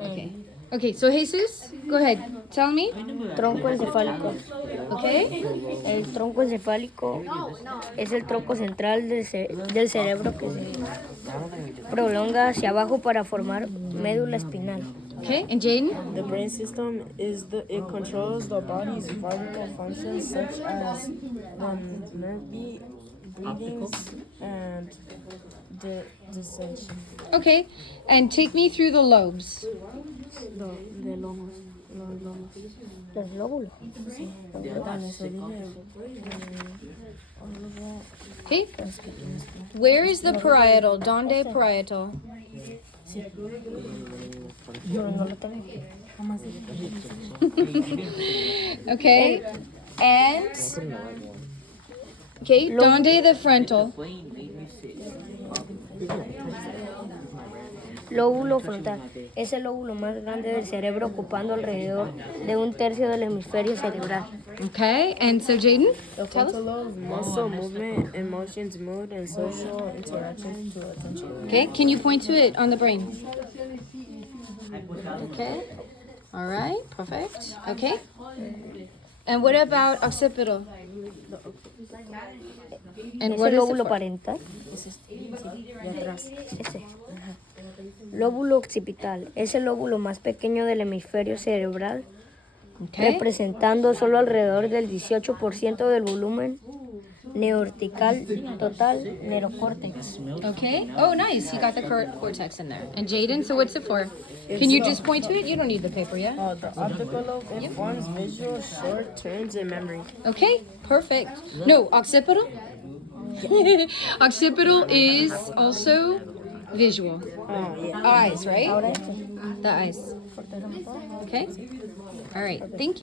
Okay. Okay, so Jesus, go ahead. Tell me. Tronco encefálico. Okay. El tronco encefálico es el tronco central del cerebro que se prolonga hacia abajo para formar médula espinal. Okay, and Jayden? The brain system it controls the body's vital functions such as the breathings, and dissection. Okay, and take me through the lobes. Los lóbulos. Okay. Where is the parietal? Donde parietal? Okay. And okay, donde the frontal? Lóbulo frontal es el lóbulo más grande del cerebro, ocupando alrededor de 1/3 del hemisferio cerebral. Okay, and so Jayden? The frontal lobe, muscle movement, emotions, mood, and social interactions to attention. Okay, can you point to it on the brain? Okay. All right, perfect. Okay. And what about occipital? And Es what el is it lóbulo for? parental. De atrás. Ese. Lóbulo occipital es el lóbulo más pequeño del hemisferio cerebral, Okay. representando solo alrededor del 18% del volumen neortical total neurocórtex. Okay. Oh, nice. You got the cortex in there. And Jayden, so what's it for? Can you just point to it? You don't need the paper, yeah? The optical lobe it forms visual short terms and memory. Okay, perfect. No, occipital? Occipital is also visual. Oh yeah. Eyes, right? Ahora este. The eyes. Okay. All right. Thank you.